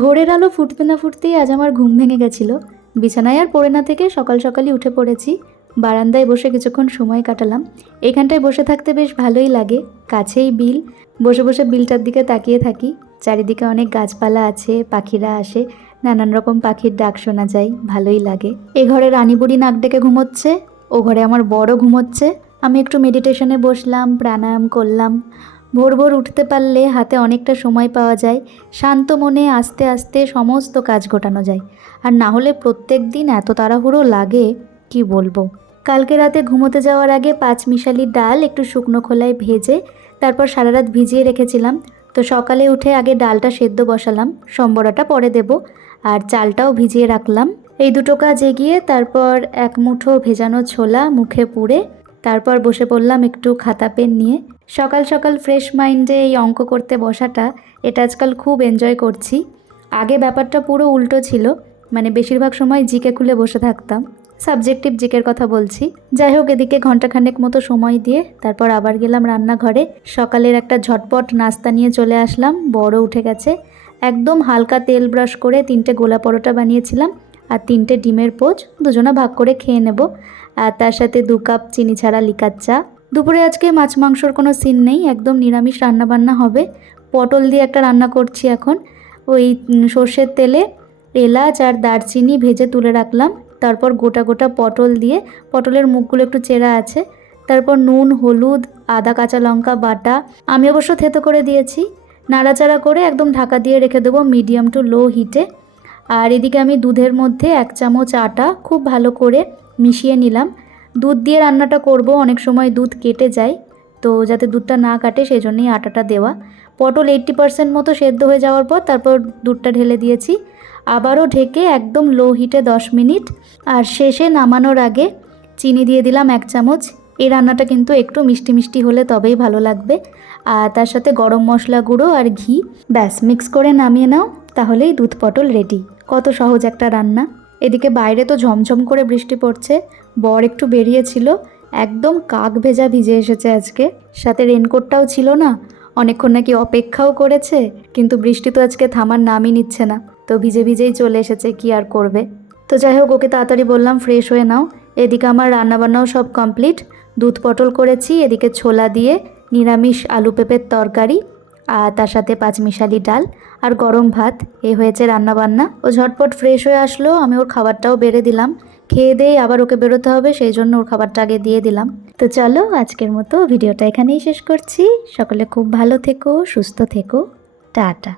ভোরের আলো ফুটতে না ফুটতেই আজ আমার ঘুম ভেঙে গেছিলো। বিছানায় আর পড়ে না থেকে সকাল সকালই উঠে পড়েছি। বারান্দায় বসে কিছুক্ষণ সময় কাটালাম। এখানটায় বসে থাকতে বেশ ভালোই লাগে, কাছেই বিল। বসে বসে বিলটার দিকে তাকিয়ে থাকি। চারিদিকে অনেক গাছপালা আছে, পাখিরা আসে, নানান রকম পাখির ডাক শোনা যায়, ভালোই লাগে। এ ঘরে রানীবুড়ি নাক ডেকে ঘুমোচ্ছে, ও ঘরে আমার বড় ঘুমোচ্ছে। আমি একটু মেডিটেশনে বসলাম, প্রাণায়াম করলাম। ভোর ভোর উঠতে পারলে হাতে অনেকটা সময় পাওয়া যায়, শান্ত মনে আস্তে আস্তে সমস্ত কাজ গোটানো যায়। আর না হলে প্রত্যেক দিন এত তাড়াহুড়ো লাগে, কি বলবো। কালকে রাতে ঘুমোতে যাওয়ার আগে 5 মিশালি ডাল একটু শুকনো খোলায় ভেজে তারপর সারা রাত ভিজিয়ে রেখেছিলাম। তো সকালে উঠে আগে ডালটা সেদ্ধ বসালাম, সম্বরাটা পরে দেব, আর চালটাও ভিজিয়ে রাখলাম। এই দুটো কাজ এগিয়ে তারপর এক মুঠো ভেজানো ছোলা মুখে পুরে তারপর বসে পড়লাম একটু খাতা পেন নিয়ে। সকাল সকাল ফ্রেশ মাইন্ডে এই অঙ্ক করতে বসাটা, এটা আজকাল খুব এনজয় করছি। আগে ব্যাপারটা পুরো উল্টো ছিল, মানে বেশিরভাগ সময় জিকে খুলে বসে থাকতাম। সাবজেক্টিভ জিকের কথা বলছি। যাই হোক, এদিকে ঘন্টাখানেক মতো সময় দিয়ে তারপর আবার গেলাম রান্নাঘরে। সকালের একটা ঝটপট নাস্তা নিয়ে চলে আসলাম। বড় উঠে গেছে, একদম হালকা তেল ব্রাশ করে 3টে গোলা পরোটা বানিয়েছিলাম আর 3টে ডিমের পোচ, দুজনা ভাগ করে খেয়ে নেব। আর তার সাথে 2 কাপ চিনি ছাড়া লিকার চা। দুপুরে আজকে মাছ মাংসর কোনো সিন নেই, একদম নিরামিষ রান্নাবান্না হবে। পটল দিয়ে একটা রান্না করছি এখন। ওই সর্ষের তেলে এলাচ আর দারচিনি ভেজে তুলে রাখলাম, তারপর গোটা গোটা পটল দিয়ে, পটলের মুখগুলো একটু চেরা আছে, তারপর নুন, হলুদ, আদা, কাঁচা লঙ্কা বাটা, আমি অবশ্য থেতো করে দিয়েছি, নাড়াচাড়া করে একদম ঢাকা দিয়ে রেখে দেবো মিডিয়াম টু লো হিটে। আর এদিকে আমি দুধের মধ্যে 1 চামচ আটা খুব ভালো করে মিশিয়ে নিলাম। দুধ দিয়ে রান্নাটা করব, অনেক সময় দুধ কেটে যায়, তো যাতে দুধটা না কাটে সেই জন্যই আটাটা দেওয়া। পটল 80% মতো সেদ্ধ হয়ে যাওয়ার পর তারপর দুধটা ঢেলে দিয়েছি, আবারও ঢেকে একদম লো হিটে 10 মিনিট। আর শেষে নামানোর আগে চিনি দিয়ে দিলাম 1 চামচ। এই রান্নাটা কিন্তু একটু মিষ্টি মিষ্টি হলে তবেই ভালো লাগবে। আর তার সাথে গরম মশলা গুঁড়ো আর ঘি, ব্যাস মিক্স করে নামিয়ে নাও, তাহলেই দুধ পটল রেডি। কত সহজ একটা রান্না। এদিকে বাইরে তো ঝমঝম করে বৃষ্টি পড়ছে। বর একটু বেরিয়েছিল, একদম কাক ভেজা ভিজে এসেছে আজকে, সাথে রেনকোটটাও ছিল না। অনেকক্ষণ নাকি অপেক্ষাও করেছে, কিন্তু বৃষ্টি তো আজকে থামার নামই নিচ্ছে না, তো ভিজে ভিজেই চলে এসেছে, কি আর করবে। তো যাই হোক, ওকে তাড়াতাড়ি বললাম ফ্রেশ হয়ে নাও। এদিকে আমার রান্নাবান্নাও সব কমপ্লিট। দুধ পটল করেছি, এদিকে ছোলা দিয়ে নিরামিষ আলু পেঁপের তরকারি, আর তার সাথে 5 মিশালি ডাল আর গরম ভাত। এ হয়েছে রান্নাবান্না। ও ঝটপট ফ্রেশ হয়ে আসলো, আমি ওর খাবারটাও বেড়ে দিলাম। খেয়ে দিয়ে আবার ওকে বেরোতে হবে, সেই জন্য ওর খাবারটা আগে দিয়ে দিলাম। তো চলো, আজকের মতো ভিডিওটা এখানেই শেষ করছি। সকলে খুব ভালো থেকো, সুস্থ থেকো, টাটা।